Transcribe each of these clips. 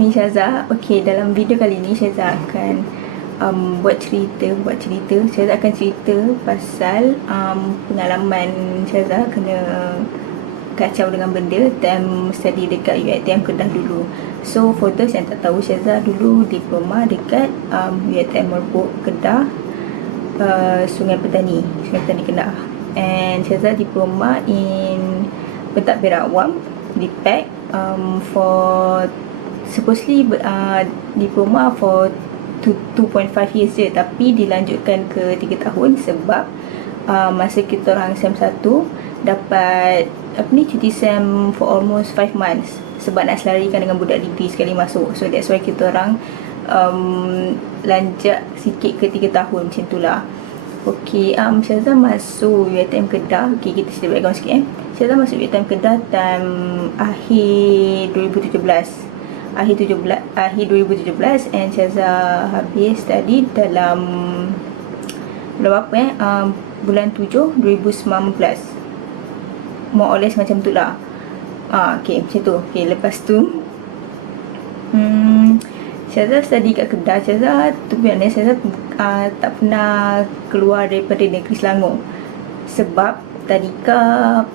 me Syaza. Okay, dalam video kali ni Syaza akan buat cerita. Syaza akan cerita pasal pengalaman Syaza kena kacau dengan benda time study dekat UiTM Kedah dulu. So for those yang tak tahu, Syaza dulu diploma dekat UiTM Merbuk Kedah, Sungai Petani Kedah. And Syaza diploma in pentadbir awam di PEC for supposedly diploma for 2.5 years je, tapi dilanjutkan ke 3 tahun sebab masa kita orang SEM 1 dapat cuti SEM for almost 5 months sebab nak selarikan dengan budak degree sekali masuk. So that's why kita orang lanjak sikit ke 3 tahun macam tu lah. Okay, Syaza masuk UiTM Kedah. Okay, kita cerita background sikit Syaza masuk UiTM Kedah time akhir 2017 and Syaza habis study dalam bulan 7 2019, more or less macam tu lah. Okay, macam tu. Okay, lepas tu Syaza study kat Kedah. Syaza, to be honest, Syaza tak pernah keluar daripada negeri Selangor sebab tadika,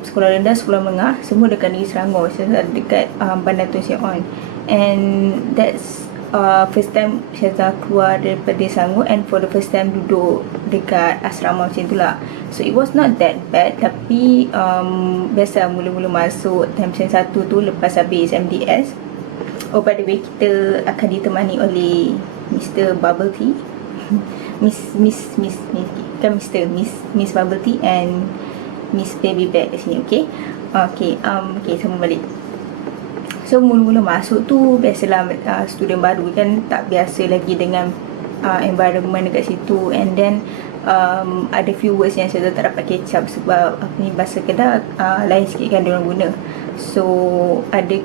sekolah rendah, sekolah menengah semua dekat negeri Selangor. Syaza dekat Bandar Tun Seon, and that's first time Syaza keluar daripada Selangor, and for the first time duduk dekat asrama macam tu lah. So it was not that bad, tapi biasa mula-mula masuk time SEM 1 tu lepas habis MDS. Oh, by the way, kita akan ditemani oleh Mr. Bubble Tea, Miss Bubble Tea and Miss Baby Bear kat sini. Okay, sama balik. So mula-mula masuk tu biasalah, student baru kan, tak biasa lagi dengan environment dekat situ, and then ada few words yang saya tak dapat catch up sebab bahasa Kedah lain sikit kan diorang guna. So ada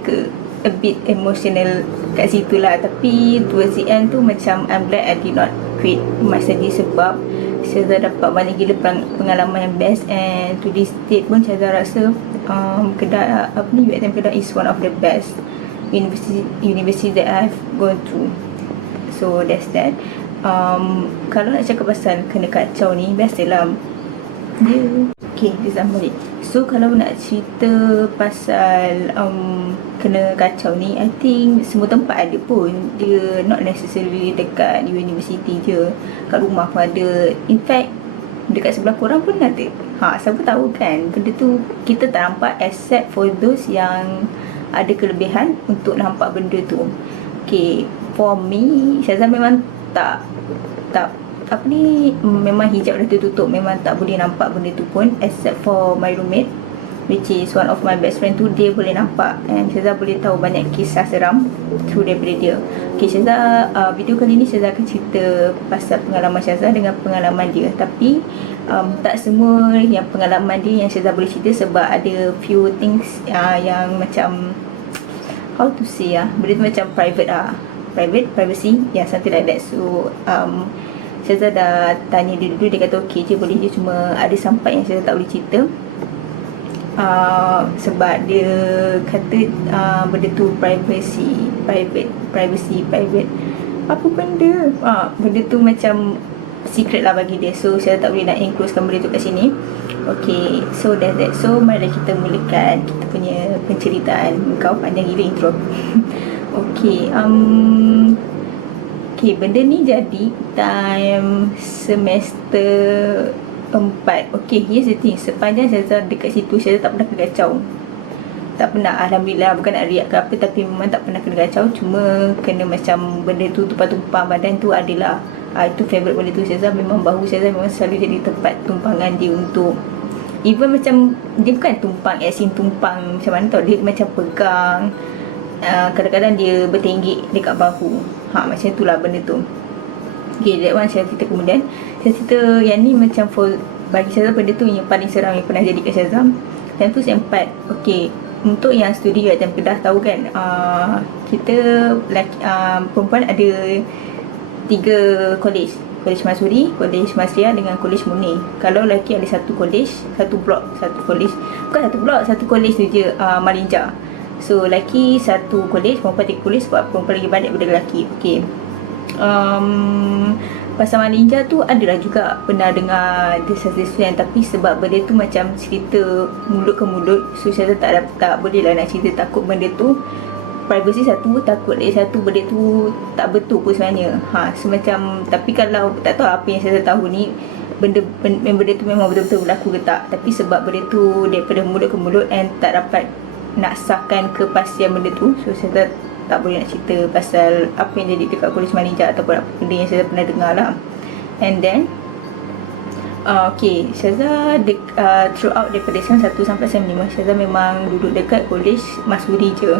a bit emotional kat situ lah. Tapi towards the end tu macam I'm glad I did not quit my study sebab saya dapat banyak gila pengalaman yang best, and to this date pun saya rasa Kedah, UiTM Kedah is one of the best university that I've gone through. So that's that. Kalau nak cakap pasal kena kacau ni, biasalah dia. Okay, dia sambung balik. So kalau nak cerita pasal kena kacau ni, I think semua tempat ada pun. Dia not necessarily dekat university je, kat rumah pun ada. In fact, dekat sebelah korang pun ada. Siapa tahu kan, benda tu kita tak nampak except for those yang ada kelebihan untuk nampak benda tu. Okay, for me, Syaza memang tak memang hijab dah tertutup, memang tak boleh nampak benda tu pun, except for my roommate, which is one of my best friend tu, dia boleh nampak, and Syaza boleh tahu banyak kisah seram through daripada dia. Okay, Syaza, video kali ni Syaza akan cerita pasal pengalaman Syaza dengan pengalaman dia, tapi tak semua yang pengalaman dia yang Syaza boleh cerita sebab ada few things yang macam, how to say benda tu macam privacy, something like that. So Syaza dah tanya dia dulu, dia kata okey je, boleh je, cuma ada sampai yang Syaza tak boleh cerita sebab dia kata benda tu private apa benda benda tu macam secret lah bagi dia. So Syaza tak boleh nak enclosekan benda tu kat sini. Okay, so that's that. So mari kita mulakan kita punya penceritaan. Kau panjang gila intro. Okay, benda ni jadi time semester 4. Okay, here's the thing. Sepanjang Syaza dekat situ, Syaza tak pernah kena kacau. Tak pernah, Alhamdulillah. Bukan nak riak ke apa, tapi memang tak pernah kena kacau. Cuma kena macam benda tu tumpang-tumpang badan tu adalah. Itu favourite benda tu Syaza. Memang bahu Syaza memang selalu jadi tempat tumpangan dia untuk, even macam, dia bukan tumpang as in tumpang macam mana tau, dia macam pegang. Kadang-kadang dia bertenggik dekat bahu. Macam itulah benda tu. Okay, that one saya cerita kemudian. Saya cerita yang ni macam bagi Syaza benda tu yang paling seram yang pernah jadi kat Syaza. Time tu SEM 4. Okay, untuk yang studi kat SEM Kedah tahu kan, kita perempuan ada 3 college. Kolej Masuri, Kolej Masria dengan Kolej Muni. Kalau lelaki ada satu college, satu blok, satu college. Bukan satu blok, satu college tu je, Malinja. So lelaki satu college, perempuan 3 college sebab perempuan lagi banyak daripada lelaki. Okay. Pasal Mak Ninja tu adalah juga pernah dengar desas-desuan, tapi sebab benda tu macam cerita mulut ke mulut, so saya tak boleh lah nak cerita, takut benda tu privacy satu, takut lagi satu benda tu tak betul pun sebenarnya. So macam, tapi kalau tak tahu apa yang saya tahu ni benda tu memang betul-betul berlaku ke tak, tapi sebab benda tu daripada mulut ke mulut and tak dapat nak sahkan kepastian benda tu, so saya tak boleh nak cerita pasal apa yang jadi dekat Kolej Mak Ninja ataupun apa benda yang saya pernah dengar lah. And then okay, Syaza throughout daripada SEM 1 sampai SEM 5, Syaza memang duduk dekat Kolej Masuri je.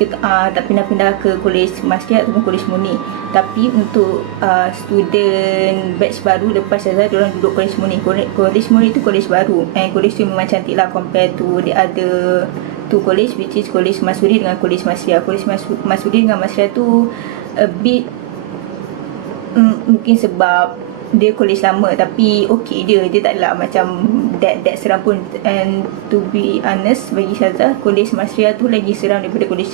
Kita tak pindah-pindah ke Kolej Masjid ataupun Kolej Murni. Tapi untuk student batch baru lepas Syaza, diorang duduk Kolej Murni. Kolej Murni tu kolej baru, and kolej tu memang cantik lah compare to the other two college, which is Kolej Masuri dengan Kolej Masria. Kolej Masuri dengan Masria tu a bit mungkin sebab dia kolej lama, tapi okay dia tak adalah macam that seram pun. And to be honest, bagi Syaza, Kolej Masria tu lagi seram daripada Kolej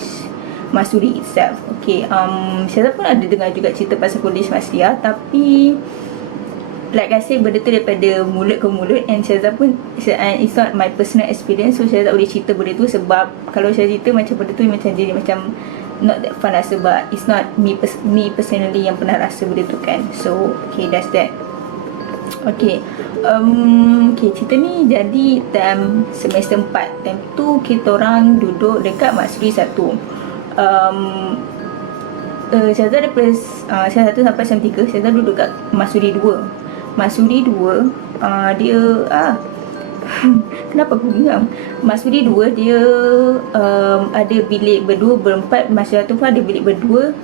Masuri itself. Okay, Syaza pun ada dengar juga cerita pasal Kolej Masria, tapi like I say, benda tu daripada mulut ke mulut, and Syaza pun it's not my personal experience, so Syaza tak boleh cerita benda tu. Sebab kalau saya cerita macam benda tu macam jadi macam not that fun lah, sebab it's not me personally yang pernah rasa benda tu kan. So okay, that's that. Okay, okay, cerita ni jadi time semester 4. Time tu kita orang duduk dekat Maksudi 1. Syaza daripada SEM 1 sampai SEM 3, Syaza duduk kat Maksudi 2. Maksudi 2 dia kenapa aku bingung? Maksudi 2 dia ada bilik berdua, berempat. Maksudi 1 pun ada bilik berdua.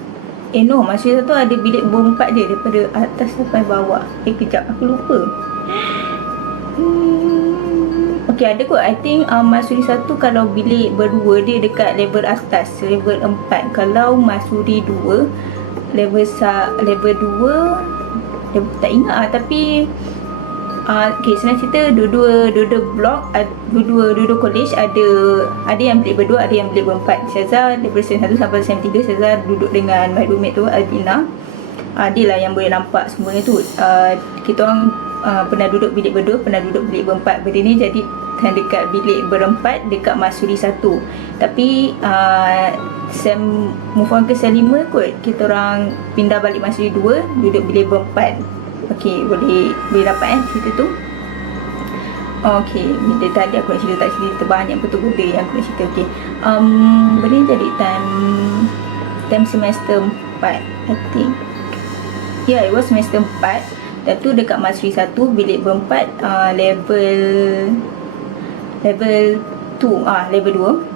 Maksudi 1 ada bilik berempat je, daripada atas sampai bawah. Kejap, aku lupa. Okay, ada kot. I think Maksudi 1 kalau bilik berdua dia dekat level atas, level 4. Kalau Maksudi 2 level 2 tak ingat lah, tapi okay, senang cerita, dua-dua blok, dua-dua college ada yang bilik berdua, ada yang bilik berempat. Syaza daripada SEM 1 sampai SEM 3, Syaza duduk dengan my roommate tu, Albina. Dia lah yang boleh nampak semuanya tu. Kita orang pernah duduk bilik berdua, pernah duduk bilik berempat. Benda ni jadi dekat bilik berempat dekat Masuri 1. Tapi SEM move on ke SEM 5 kot, kita orang pindah balik Masuri 2, duduk bilik berempat. Okay, boleh dapat cerita tu. Okay, bila tadi aku nak cerita, tak cerita banyak betul benda yang aku nak cerita. Okay, benda ni jadi time semester 4, I think. Yeah, it was semester 4. Dan tu dekat Masri 1, bilik berempat, level 2. Level 2.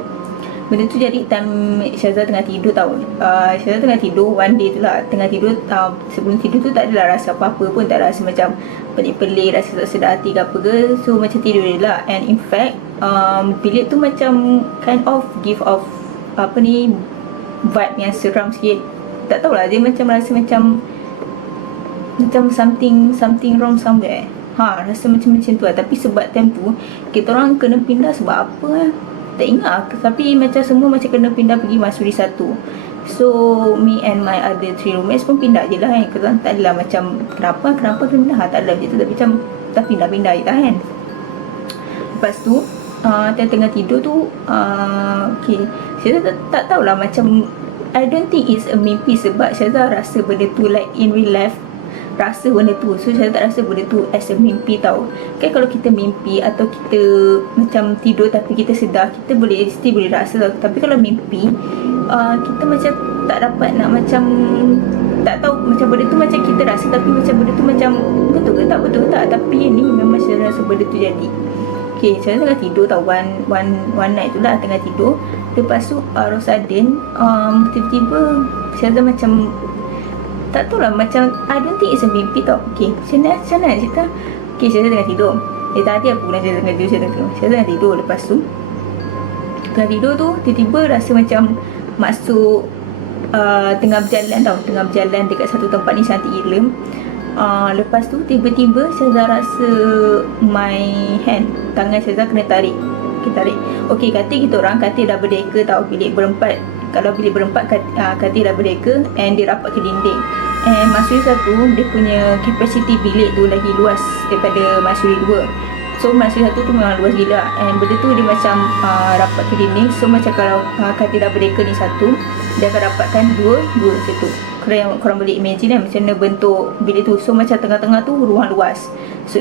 Benda tu jadi time Syaza tengah tidur tau. Syaza tengah tidur one day tu lah. Tengah tidur, sebelum tidur tu tak adalah rasa apa-apa pun. Tak rasa macam pelik-pelik, rasa tak sedar hati ke apa ke. So macam tidur je lah. And in fact, bilik tu macam kind of give off vibe yang seram sikit. Tak tahulah, dia macam rasa macam something wrong somewhere. Rasa macam tu lah. Tapi sebab time tu kita orang kena pindah sebab apa tak ingat, tapi macam semua macam kena pindah pergi Masuri 1. So me and my other 3 roommates pun pindah je lah kan. Kita orang tak adalah macam kenapa kena pindah, tak adalah macam tu. Tapi macam tak pindah-pindah je lah kan. Lepas tu tengah tidur tu okay, Syaza tak tahulah, macam I don't think it's a mimpi. Sebab Syaza rasa benda tu like in real life, rasa benda tu. So saya tak rasa benda tu as a mimpi tau. Kan kalau kita mimpi atau kita macam tidur tapi kita sedar, kita still boleh rasa tau. Tapi kalau mimpi, kita macam tak dapat nak macam, tak tahu macam benda tu macam kita rasa, tapi macam benda tu macam betul ke tak. Tapi ni memang saya rasa benda tu jadi. Okay, saya tengah tidur tau, one night tu lah tengah tidur. Lepas tu Rosadin tiba-tiba saya macam tak tahu lah, macam I don't think it's a mimpi tau. Okay, macam mana cerita. Okay, saya tengah tidur. Tadi aku bilang saya tengah tidur. Saya tengah tidur. Lepas tu tengah tidur tu tiba-tiba rasa macam masuk tengah berjalan tau. Tengah berjalan dekat satu tempat ni cantik gila. Lepas tu tiba-tiba saya rasa my hand, tangan saya kena tarik. kena tarik. Okey, katil kita orang, katil double decker tau, bilik berempat. Kalau bilik berempat, katil double decker and dia rapat ke dinding. And Marsuri 1 dia punya capacity bilik tu lagi luas daripada Marsuri 2. So Marsuri 1 tu memang luas gila, and benda tu dia macam rapat ke dinding. So macam kalau katil double decker ni satu, dia akan rapatkan dua macam tu. Korang boleh imagine kan macam mana bentuk bilik tu. So macam tengah-tengah tu ruang luas. So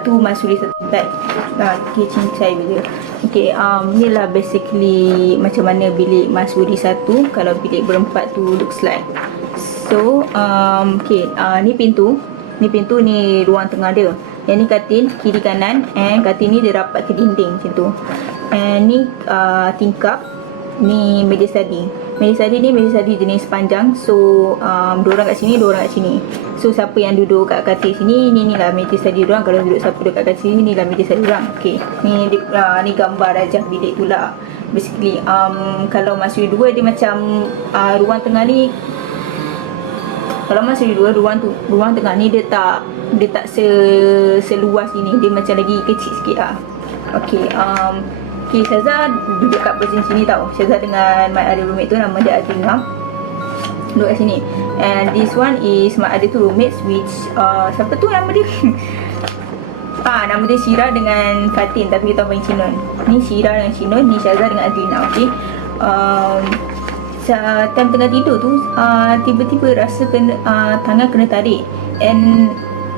tu Marsuri 1 bag. Okay, cincai je. Okay, ni lah basically macam mana bilik Marsuri 1 kalau bilik berempat tu looks like. So okay, ni pintu. Ni ruang tengah dia. Yang ni katil kiri kanan, and katil ni dia rapat ke dinding macam tu. And ni tingkap. Ni meja study. Meja study jenis panjang. So dua orang kat sini, dua orang kat sini. So siapa yang duduk kat katil sini, ni lah meja study diorang. Kalau duduk siapa duduk kat katil sini, ni lah meja study diorang. Okay, ni gambar rajah bilik tu lah basically. Kalau Marsuri 2 dia macam ruang tengah ni. Kalau Marsuri 2 ruang tengah ni dia tak seluas ini. Dia macam lagi kecil sikit lah. Okay, okay, Syazah duduk kat position sini tau. Syazah dengan my other roommate tu nama dia Adrina, duduk kat sini. And this one is my other two roommates, which siapa tu nama dia? Nama dia Syira dengan Fatin, tapi kita panggil Cinon. Ni Syira dengan Cinon, ni Syazah dengan Adrina. Okay, time tengah tidur tu tiba-tiba rasa tangan kena tarik. And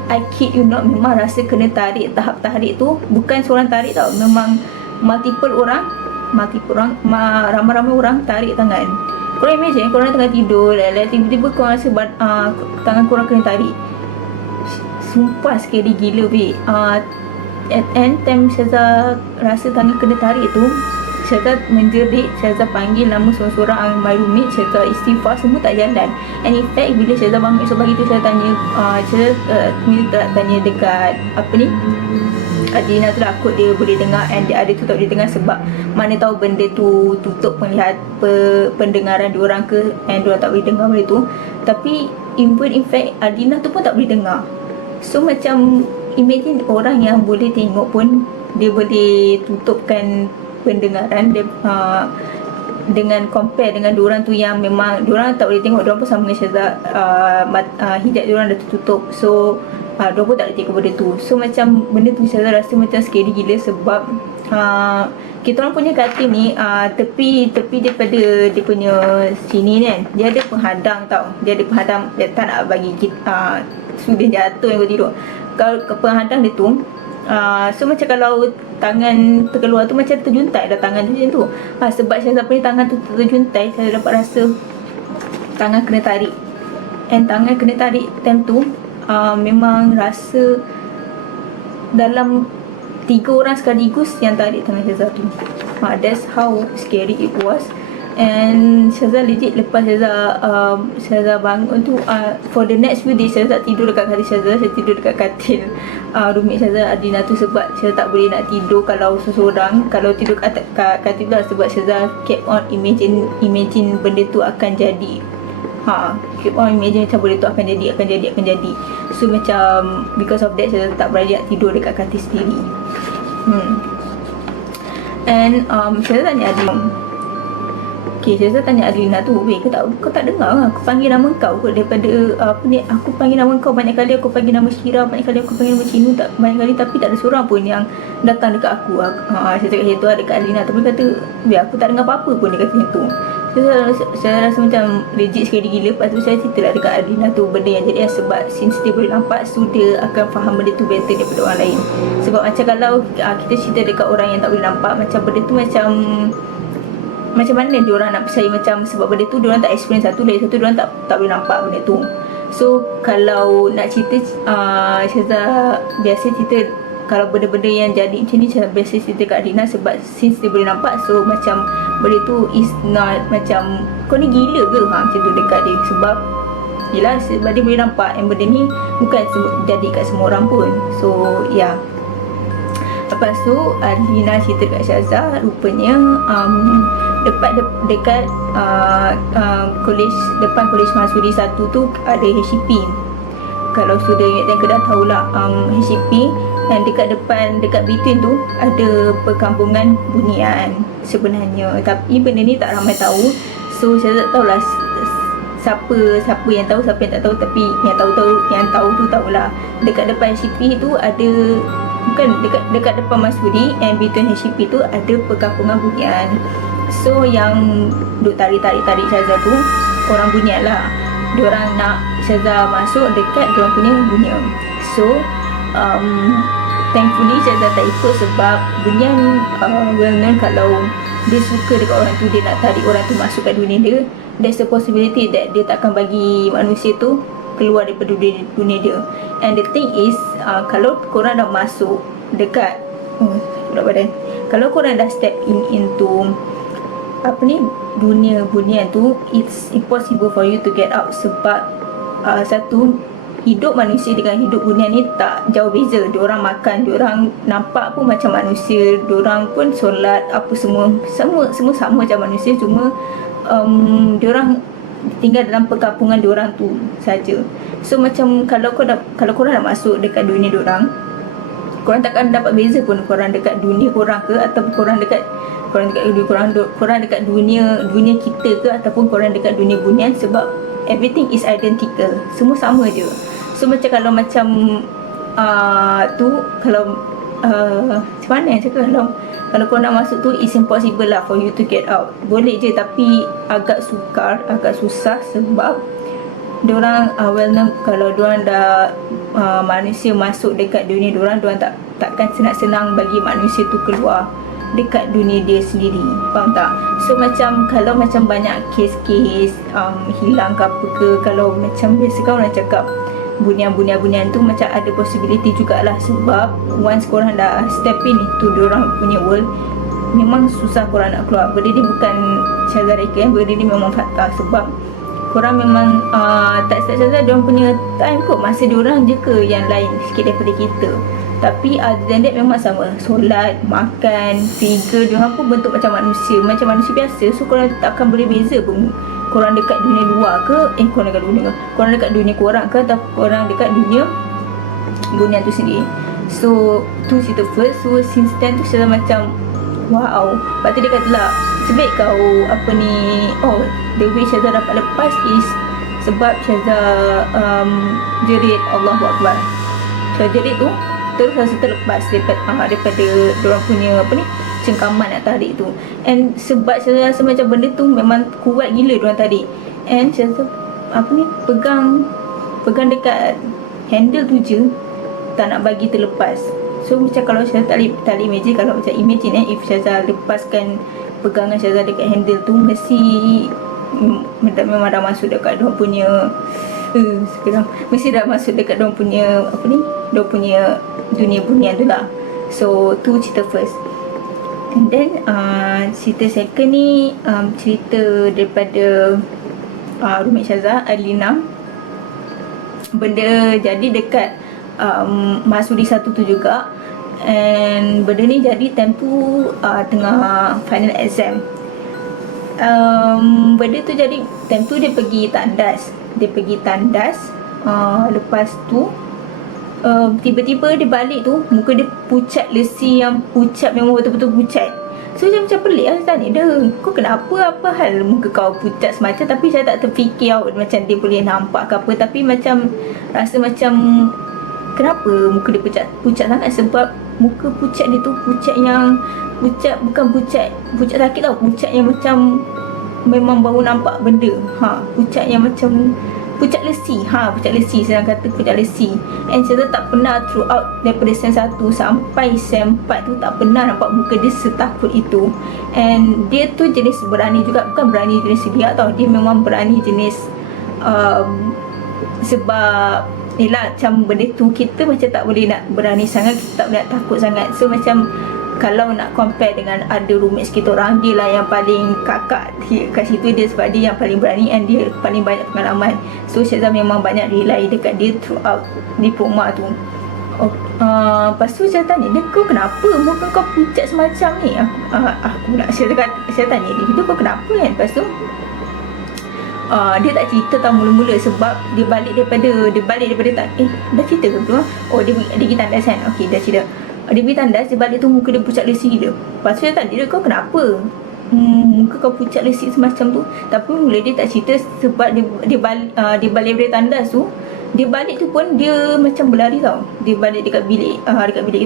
I kid you not, memang rasa kena tarik. Tahap tarik tu bukan seorang tarik tau, memang multiple orang, ramai-ramai orang tarik tangan. Korang imagine korang tengah tidur, tiba-tiba korang rasa tangan korang kena tarik. Sumpah scary gila weh. At end time Syazah rasa tangan kena tarik tu, Syazah menjerit, Syazah panggil nama seorang-seorang my roommate, Syazah istighfar, semua tak jalan. And in fact bila Syazah bangun esok pagi tu, Syazah tanya tanya dekat apa ni, Adina tu lah, akut dia boleh dengar, and dia ada tu tak boleh dengar sebab mana tahu benda tu tutup pendengaran diorang ke, and diorang tak boleh dengar benda tu. Tapi in fact Adina tu pun tak boleh dengar. So macam imagine orang yang boleh tengok pun dia boleh tutupkan pendengaran dia, dengan compare dengan diorang tu yang memang diorang tak boleh tengok. Diorang pun sama dengan Syazah, hijab diorang dah tertutup. So diorang pun tak boleh tengok benda tu. So macam benda tu Syazah rasa macam scary gila sebab kita orang punya katil ni tepi daripada dia punya sini kan, dia ada penghadang tau. Dia ada penghadang, dia tak nak bagi kita sudah jatuh yang tidur. Kalau penghadang dia tu, so macam kalau tangan terkeluar tu macam terjuntai dah tangan tu macam tu. Sebab Syazah punya tangan tu terjuntai, saya dapat rasa tangan kena tarik. And tangan kena tarik time tu memang rasa dalam 3 orang sekaligus yang tarik tangan Syazah tu. That's how scary it was. And Syazah legit lepas Syazah bangun tu, for the next few days Syazah tidur dekat katil Syazah. Saya tidur dekat katil roommate Syazah, Adina tu, sebab Syazah tak boleh nak tidur kalau seseorang. Kalau tidur kat katil tu lah, sebab Syazah keep on imagine benda tu akan jadi. Keep on imagine macam benda tu akan jadi. So macam because of that Syazah tak berani nak tidur dekat katil sendiri. And Syazah tanya Adina, Syazah tanya Adrina tu, weh kau tak dengar lah aku panggil nama kau kot daripada aku panggil nama kau banyak kali, aku panggil nama Syira banyak kali, aku panggil nama Cinu banyak kali, tapi tak ada seorang pun yang datang dekat aku. Saya cakap macam tu lah dekat Adrina, tapi kata weh aku tak dengar apa-apa pun dia kata macam tu. Saya rasa macam legit sekali gila. Lepas tu saya cerita lah dekat Adrina tu benda yang jadi, sebab since dia boleh nampak, so dia akan faham benda tu better daripada orang lain. Sebab macam kalau kita cerita dekat orang yang tak boleh nampak, macam benda tu macam mana diorang nak percaya, macam sebab benda tu diorang tak experience satu, lagi satu diorang tak boleh nampak benda tu. So kalau nak cerita, Syazah biasa cerita kalau benda-benda yang jadi macam ni, Syazah biasa cerita kat Adina, sebab since dia boleh nampak, so macam benda tu is not macam kau ni gila ke macam tu dekat dia. Sebab yelah, sebab dia boleh nampak, and benda ni bukan jadi kat semua orang pun. So yeah. Lepas tu Adina cerita kat Syazah, rupanya dekat depan Kolej Marsuri 1 tu ada HCP. Kalau student yang Kedah tahulah, HCP Dan dekat depan, dekat between tu ada perkampungan Bunian sebenarnya. Tapi benda ni tak ramai tahu. So saya tak tahulah siapa yang tahu, siapa yang tak tahu. Tapi yang tahu tu tahulah. Dekat depan HCP tu ada, bukan dekat depan Masuri, and between HCP tu ada perkampungan Bunian. So yang duk tarik Syazah tu orang Bunian lah. Diorang nak Syazah masuk dekat diorang punya Bunian. So thankfully Syazah tak ikut sebab Bunian well known kalau dia suka dekat orang tu, dia nak tarik orang tu masuk kat dunia dia. There's a possibility that dia tak akan bagi manusia tu keluar daripada dunia dia. And the thing is, kalau korang dah masuk dekat budak badan, kalau korang dah step into dunia Bunian tu, it's impossible for you to get out. Sebab satu, hidup manusia dengan hidup Bunian ni tak jauh beza. Diorang makan, diorang nampak pun macam manusia, diorang pun solat, apa semua sama macam manusia. Cuma diorang tinggal dalam perkampungan diorang tu saja. So macam kalau korang nak masuk dekat dunia diorang, korang takkan dapat beza pun korang dekat dunia korang ke, ataupun korang dekat dunia kita ke, ataupun korang dekat dunia Bunian. Sebab everything is identical, semua sama je. So macam kalau macam mana yang cakap, kalau kau nak masuk tu, it's impossible lah for you to get out. Boleh je tapi agak susah sebab diorang well known, kalau diorang dah manusia masuk dekat dunia diorang takkan senang-senang bagi manusia tu keluar dekat dunia dia sendiri. Faham tak? So kalau banyak kes-kes hilang ke apa ke, kalau macam biasa kan orang cakap Bunian tu macam ada possibility jugalah. Sebab once korang dah step in into diorang punya world, memang susah korang nak keluar. Benda ni bukan Syazah reka, benda ni memang fakta. Sebab korang memang tak Syazah diorang punya time kot, masa diorang je ke yang lain sikit daripada kita. Tapi other than that memang sama. Solat, makan, figure diorang pun bentuk macam manusia biasa. So korang tak akan boleh beza pun korang dekat dunia luar ke, korang dekat dunia korang ke, atau korang dekat dunia Bunian tu sendiri. So tu cerita first. So since then tu Syazah macam wow. Lepas tu dia kata lah, sebaik kau the way Syazah dapat lepas is sebab Syazah jerit Allahu Akbar. Syazah jerit tu terus rasa terlepas daripada diorang punya cengkaman nak tarik tu. And sebab Syazah rasa macam benda tu memang kuat gila diorang tarik, and Syazah pegang dekat handle tu je, tak nak bagi terlepas. So macam kalau Syazah tak imagine, kalau macam imagine if Syazah lepaskan pegangan Syazah dekat handle tu, mesti memang dah masuk dekat diorang punya mesti dah masuk dekat diorang punya diorang punya dunia Bunian tu lah. So tu cerita first. And then cerita second ni cerita daripada roommate Syazah, Alina. Benda jadi dekat Masuri 1 tu juga. And benda ni jadi time tu tengah final exam. Benda tu jadi time tu dia pergi tandas. Lepas tu tiba-tiba dia balik tu, muka dia pucat lesi, yang pucat memang betul-betul pucat. So macam pelik lah. Saya tanya dia, kau kenapa, apa hal muka kau pucat semacam. Tapi saya tak terfikir macam dia boleh nampak ke apa. Tapi macam rasa macam kenapa muka dia pucat sangat. Sebab muka pucat dia tu bukan pucat sakit tau. Pucat yang macam memang baru nampak benda. Pucat yang macam pucat lesi. Pucat lesi, saya kata pucat lesi. And saya tak pernah throughout daripada sem 1 sampai sem 4 tu tak pernah nampak muka dia setakut itu. And dia tu jenis berani juga, bukan berani jenis riak tau. Dia memang berani jenis sebab yelah, macam benda tu kita macam tak boleh nak berani sangat, kita tak boleh nak takut sangat. So macam kalau nak compare dengan ada roommate kita orang, dia lah yang paling kakak kat situ dia, sebab dia yang paling berani and dia paling banyak pengalaman. So Syazah memang banyak rely dekat dia throughout diploma tu. Lepas tu saya tanya dia, kau kenapa muka kau pucat semacam ni? Aku nak saya tanya dia, kau kenapa kan? Lepas tu dia tak cerita tau mula-mula sebab dia balik daripada tak dah cerita ke belum? Oh dia pergi tandas kan. Okey, dah cerita. Dia pergi tandas, dia balik tu muka dia pucat lesi gila. Lepas tu dia tanya dia, kau kenapa? Muka kau pucat lesi semacam tu. Tapi mula dia tak cerita sebab dia balik daripada tandas tu. Dia balik tu pun dia macam berlari tau. Dia balik dekat bilik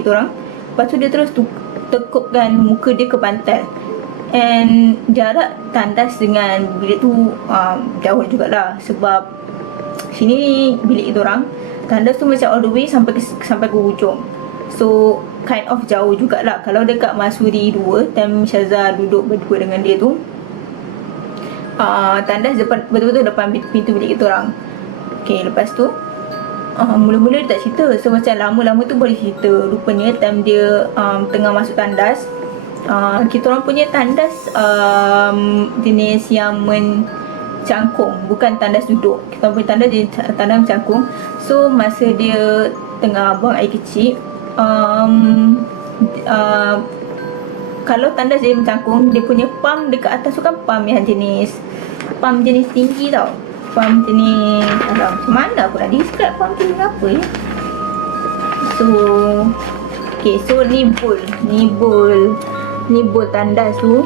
kita orang. Lepas tu dia terus tekupkan muka dia ke pantat. And jarak tandas dengan bilik tu jauh jugalah. Sebab sini bilik kita orang, tandas tu macam all the way sampai ke hujung. So kind of jauh jugalah. Kalau dekat Masuri 2, time Syazah duduk berdua dengan dia tu, tandas betul-betul depan pintu bilik kita orang. Okay, lepas tu mula-mula dia tak cerita. So macam lama-lama tu boleh cerita. Rupanya time dia tengah masuk tandas, kita orang punya tandas jenis yang mencangkung, bukan tandas duduk. Kita orang punya tandas jenis tandas mencangkung. So masa dia tengah buang air kecil, kalau tandas dia mencangkung, dia punya pump dekat atas tu kan pump jenis tinggi tau. Pump jenis, macam mana aku nak describe pump jenis apa ya. So okay, so ni bowl tandas tu.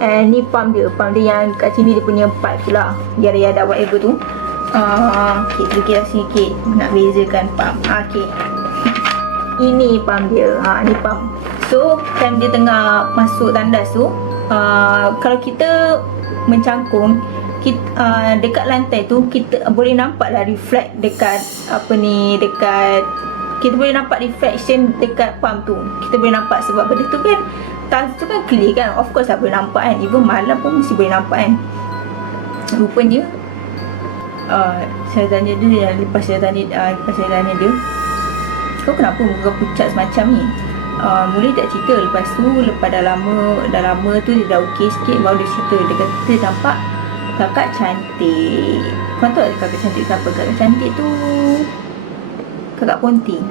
Ni pump dia yang kat sini dia punya pipe tu lah, yada whatever tu. Okay, sedikit sikit nak bezakan pump. Okay, ini pump dia. Ni pump. So time dia tengah masuk tandas tu, kalau kita mencangkung, dekat lantai tu kita boleh nampak lah reflect dekat kita boleh nampak reflection dekat pump tu. Kita boleh nampak sebab benda tu kan, tandas tu kan clear kan. Of course lah boleh nampak kan. Even malam pun mesti boleh nampak kan. Rupanya saya tanya dia, lepas saya tanya dia, kau kenapa muka pucat semacam ni? Mula tak cerita. Lepas tu lepas dah lama tu dia dah okey sikit, baru dia cerita. Dia kata dia nampak kakak cantik. Kau tahu kakak cantik siapa? Kakak cantik tu Kakak Ponti.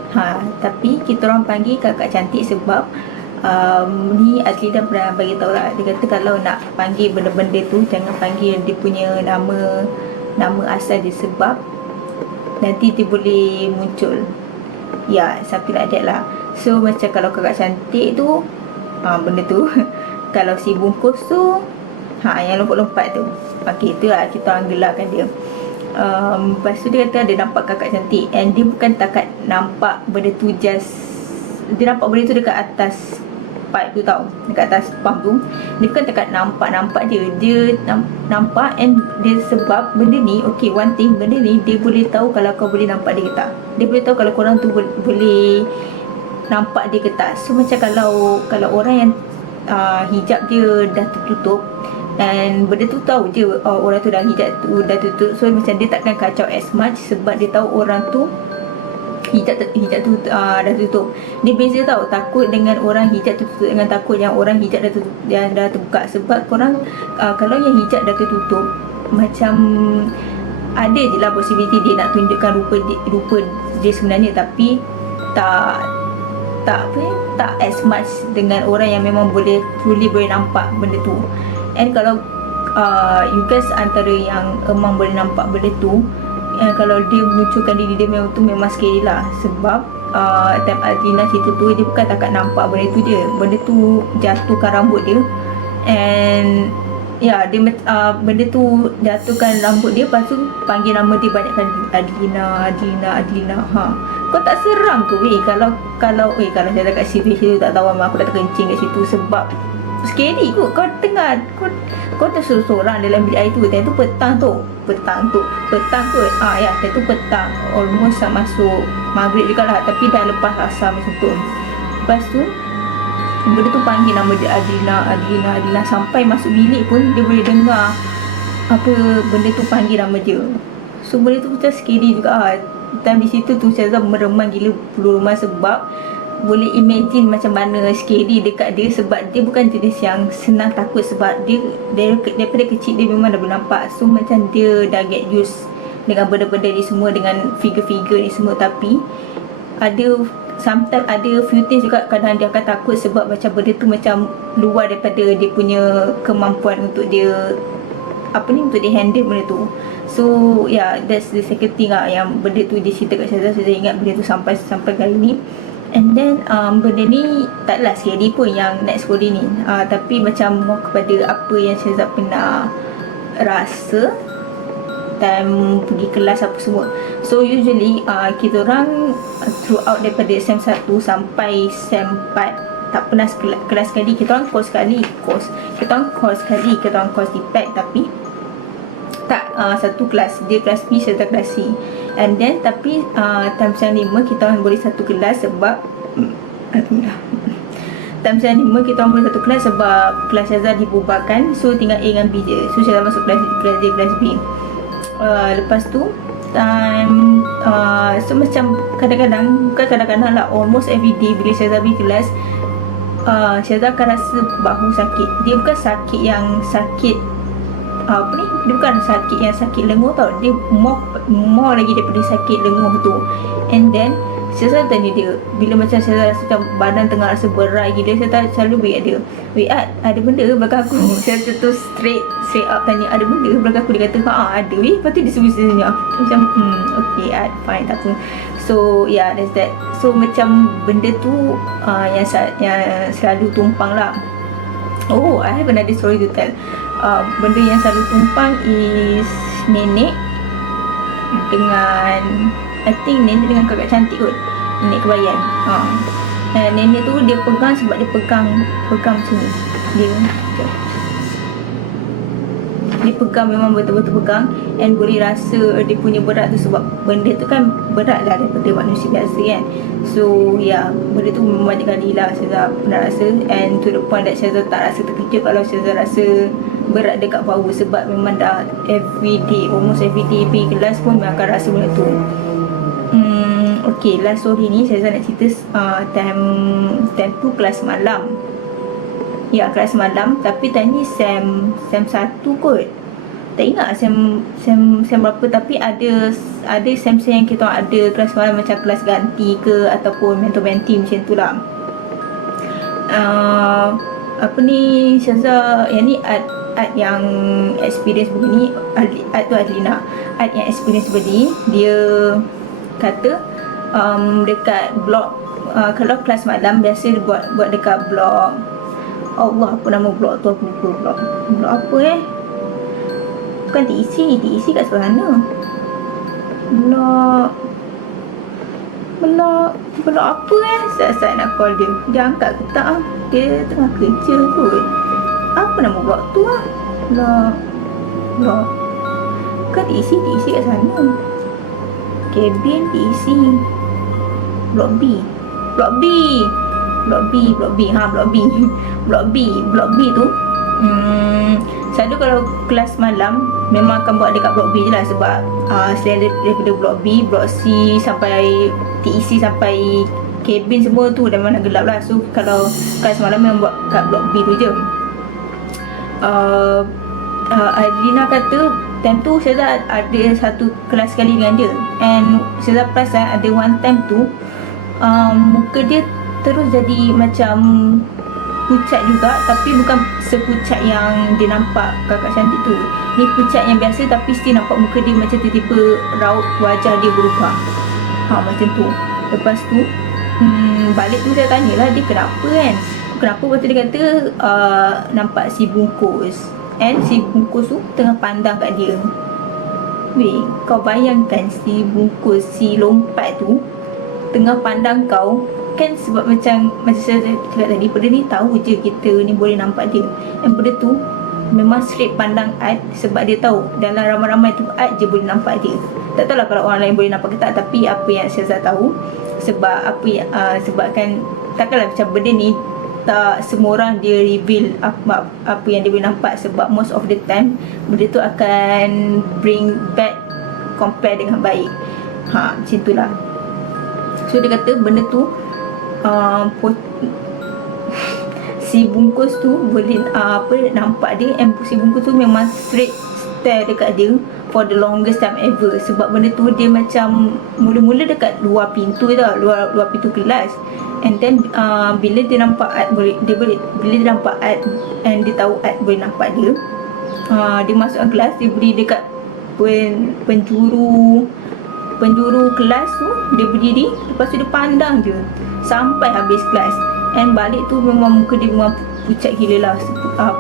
Tapi kita orang panggil kakak cantik sebab ni Adlina pernah bagi tahu lah. Dia kata kalau nak panggil benda-benda tu, jangan panggil dia punya nama asal dia, sebab nanti dia boleh muncul. Ya, something like that lah. So macam kalau kakak cantik tu, benda tu kalau si bungkus tu, yang lompat-lompat tu. Okay, tu lah kita orang gelarkan dia. Lepas tu dia kata dia nampak kakak cantik. And dia bukan takat nampak benda tu just, dia nampak benda tu dekat atas pipe tu tau, dekat atas pump tu. Dia bukan takat nampak je. Dia nampak, and dia sebab benda ni, okay, one thing, benda ni dia boleh tahu kalau kau boleh nampak dia ke tak. Dia boleh tahu kalau korang tu boleh nampak dia ke tak. So macam kalau orang yang hijab dia dah tertutup, and benda tu tahu je orang tu dah hijab tu dah tutup. So macam dia takkan kacau as much, sebab dia tahu orang tu hijab tu dah tutup. Dia beza tau, takut dengan orang hijab tu tutup dengan takut yang orang hijab dah tutup, yang dah terbuka. Sebab korang kalau yang hijab dah tertutup, macam ada je lah possibility dia nak tunjukkan rupa dia sebenarnya, tapi tak as much dengan orang yang memang truly boleh nampak benda tu. And kalau you guys antara yang memang boleh nampak benda tu, kalau dia munculkan diri dia, memang scary lah. Sebab time Adlina cerita tu, dia bukan takat nampak benda tu je, benda tu jatuhkan rambut dia. And ya, dia benda tu jatuhkan rambut dia. Lepas tu panggil nama dia banyak kali, Adlina. Kau tak seram ke weh kalau saya dekat situ tak tahu aku dah terkencing kat situ. Sebab scary kot. Kau tersorang dalam bilik air tu. Time tu petang kot. Ya, time tu petang, almost masuk maghrib juga lah, tapi dah lepas asar macam tu. Lepas tu benda tu panggil nama dia Adlina. Sampai masuk bilik pun dia boleh dengar apa benda tu panggil nama dia. So benda tu macam scary juga. Time di situ tu Syazah meremang gila bulu rumah, sebab boleh imagine macam mana scary dekat dia. Sebab dia bukan jenis yang senang takut, sebab dia daripada kecil dia memang dah boleh nampak. So macam dia dah get used dengan benda-benda ni semua, dengan figure-figure ni semua. Tapi sometimes ada few things juga kadang dia akan takut, sebab macam benda tu macam luar daripada dia punya kemampuan untuk dia untuk dia handle benda tu. So yeah, that's the second thing lah, yang benda tu dia cerita kat Syazah ingat benda tu sampai kali ni. And then benda ni taklah sekali pun yang naik sekolah ni, tapi macam more kepada apa yang Syazah pernah rasa time pergi kelas apa semua. So usually kita orang throughout daripada SEM 1 sampai SEM 4 tak pernah kelas sekali. Kita orang course sekali, kita orang course di PAC, tapi tak satu kelas. Dia kelas B, Syazah kelas C. And then tapi time SEM 5 kita orang boleh satu kelas sebab alhamdulillah, time SEM 5 kita orang boleh satu kelas sebab kelas Syazah dibubarkan. So tinggal A dengan B je. So Syazah masuk kelas D, kelas B. Lepas tu time so macam kadang-kadang, bukan kadang-kadang lah, almost every day bila Syazah pergi kelas, Syazah akan rasa bahu sakit. Dia bukan sakit yang sakit dia bukan sakit yang sakit lenguh tau. Dia more lagi daripada sakit lenguh tu. And then Syazah tanya dia, bila macam Syazah rasa macam badan tengah rasa berat gila, Syazah selalu beri dia, "Wait Ad, ada benda ke belakang aku?" Syazah tu straight up tanya, "Ada benda ke belakang aku?" Dia kata, "ada weh." Lepas tu dia senyum-senyum. Macam okay Ad, fine, tak apa. So yeah, that's that. So macam benda tu yang selalu tumpang lah. Oh, I have another story to tell. Benda yang selalu tumpang is nenek dengan, I think nenek dengan kakak cantik kot, nenek kebayan. Nenek tu dia pegang sebab dia pegang macam ni. Dia pegang, memang betul-betul pegang, and boleh rasa dia punya berat tu, sebab benda tu kan berat lah daripada manusia biasa kan. So yeah, benda tu banyak kali lah Syazah pernah rasa, and to the point that Syazah tak rasa terkejut kalau Syazah rasa berat dekat bahu, sebab memang dah almost every day pergi kelas pun memang akan rasa benda tu. Okay, last story ni Syazah nak cerita time tu kelas malam. Ya, kelas malam, tapi time ni SEM 1 kot. Tak ingat SEM berapa, tapi ada SEM yang kita ada kelas malam, macam kelas ganti ke ataupun mentor-mentee macam tu lah. Syazah yang ni Ad yang experience begini, Ad tu Adlina. Ad yang experience begini, dia kata dekat blog, kalau kelas malam biasa dia buat dekat blog, Allah, apa nama blog tu, aku lupa blog apa bukan TEC kat sebelah sana. Blog apa Saat nak call dia angkat ke tak, dia tengah kerja kot. Apa nama blog tu blog bukan TEC kat sana. Cabin TEC, blog B tu selalu kalau kelas malam memang akan buat dekat blok B je lah, sebab selain daripada blok B, blok C sampai TEC sampai cabin semua tu dah memang gelap lah. So kalau kelas malam memang buat kat blok B tu je. Adlina kata time tu Syazah ada satu kelas sekali dengan dia, and Syazah perasan ada one time tu muka dia terus jadi macam pucat juga, tapi bukan sepucat yang dia nampak kakak cantik tu. Ni pucat yang biasa, tapi still nampak muka dia macam tiba-tiba raut wajah dia berubah. Macam tu. Lepas tu balik tu saya tanyalah dia kenapa kan. Lepas tu dia kata nampak si bungkus, and si bungkus tu tengah pandang kat dia. Weh, kau bayangkan si bungkus, si lompat tu tengah pandang kau kan, sebab macam saya cakap tadi, benda ni tahu je kita ni boleh nampak dia, dan benda tu memang straight pandang Ad, sebab dia tahu dalam ramai-ramai tu Ad je boleh nampak dia. Tak tahulah kalau orang lain boleh nampak ke tak, tapi apa yang Syazah tahu, sebab sebabkan takkanlah macam benda ni tak semua orang dia reveal apa yang dia boleh nampak, sebab most of the time benda tu akan bring back compare dengan baik. Macam itulah. So dia kata benda tu si bungkus tu boleh nampak dia, and si bungkus tu memang straight stare dekat dia for the longest time ever. Sebab benda tu dia macam mula-mula dekat luar pintu tau, luar pintu kelas, and then bila dia nampak Ad bila dia nampak Ad and dia tahu Ad boleh nampak dia, dia masuk kelas, dia berdiri dekat penjuru kelas tu, dia berdiri, lepas tu dia pandang je sampai habis kelas. And balik tu memang muka dia memang pucat gila lah,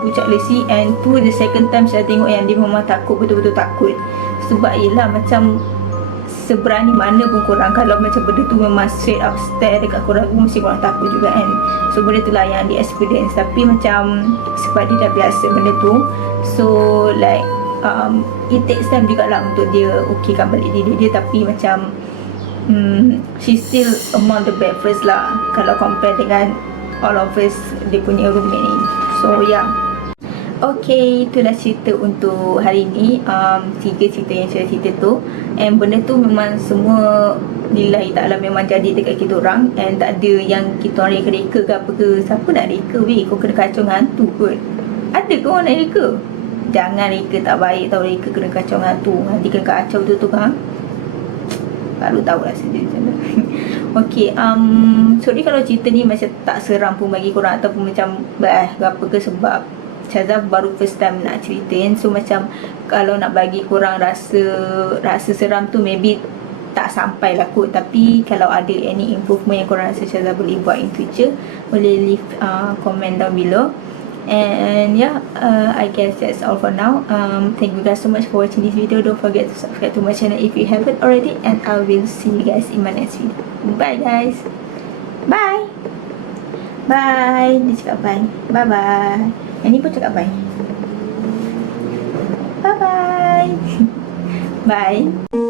pucat lesi. And tu the second time saya tengok yang dia memang takut, betul-betul takut. Sebab yelah macam seberani mana pun korang, kalau macam benda tu memang straight up stare dekat korang, mesti korang takut juga kan. So benda tu lah yang dia experience. Tapi macam sebab dia dah biasa benda tu, so like it takes time jugalah untuk dia okeykan balik diri dia. Tapi macam she's still among the best lah kalau compare dengan all of us, dia punya roommate ni. So yeah, okay, itulah cerita untuk hari ni. 3 cerita yang saya cerita tu, and benda tu memang semua lillahi ta'ala memang jadi dekat kita orang. And tak ada yang kita orang reka-reka ke apa ke. Siapa nak reka weh, kau kena kacau dengan hantu kot. Ada ke orang nak reka? Jangan reka, tak baik tau reka kena kacau dengan hantu. Nanti kena kacau tu kan, baru tahu lah saja macam mana. Okay, sorry kalau cerita ni macam tak seram pun bagi korang, ataupun macam apa ke, sebab Syazah baru first time nak ceritain. So macam kalau nak bagi korang rasa seram tu, maybe tak sampai lah kot. Tapi kalau ada any improvement yang korang rasa Syazah boleh buat in future, boleh leave comment down below. And yeah, I guess that's all for now. Thank you guys so much for watching this video. Don't forget to subscribe to my channel if you haven't already, and I will see you guys in my next video. Bye guys. Bye. Bye. Dia cakap bye. Bye bye. Yang ni pun cakap bye. Bye bye. Bye.